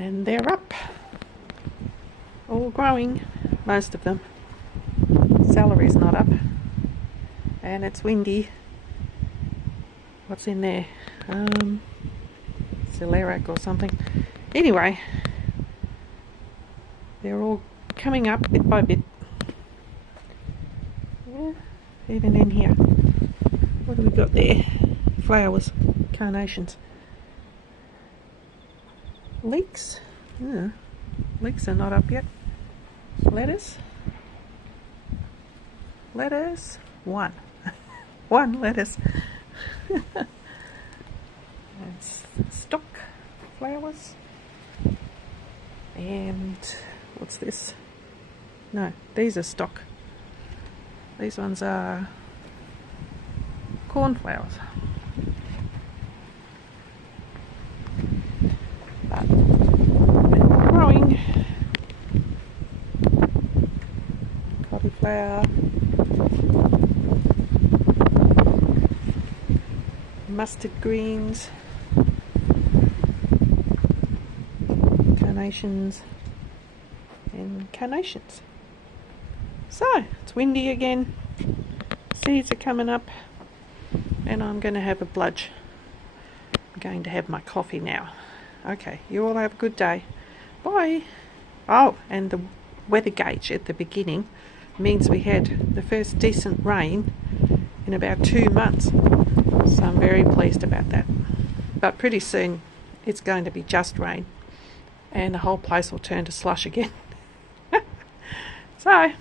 And they're up, all growing, most of them. Celery's not up, and it's windy. What's in there? Celeriac or something. Anyway, they're all coming up bit by bit. Yeah, even in here. What have we got there? Flowers, carnations. Leeks. Yeah. Leeks are not up yet. Lettuce. Lettuce. One. One lettuce. That's stock flowers. And what's this? No, these are stock. These ones are cornflowers. But they're all growing. Cauliflower. Mustard greens. Carnations. And carnations. So, it's windy again. Seeds are coming up. And I'm going to have a bludge. I'm going to have my coffee now. Okay, you all have a good day. Bye. Oh, and the weather gauge at the beginning means we had the first decent rain in about 2 months. So I'm very pleased about that. But pretty soon it's going to be just rain and the whole place will turn to slush again. So,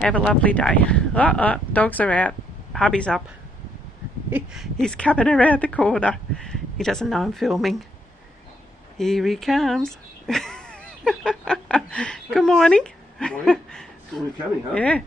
have a lovely day. Dogs are out. Hubby's up. He's coming around the corner. He doesn't know I'm filming. Here he comes. Good morning. Good morning. Still coming, huh? Yeah.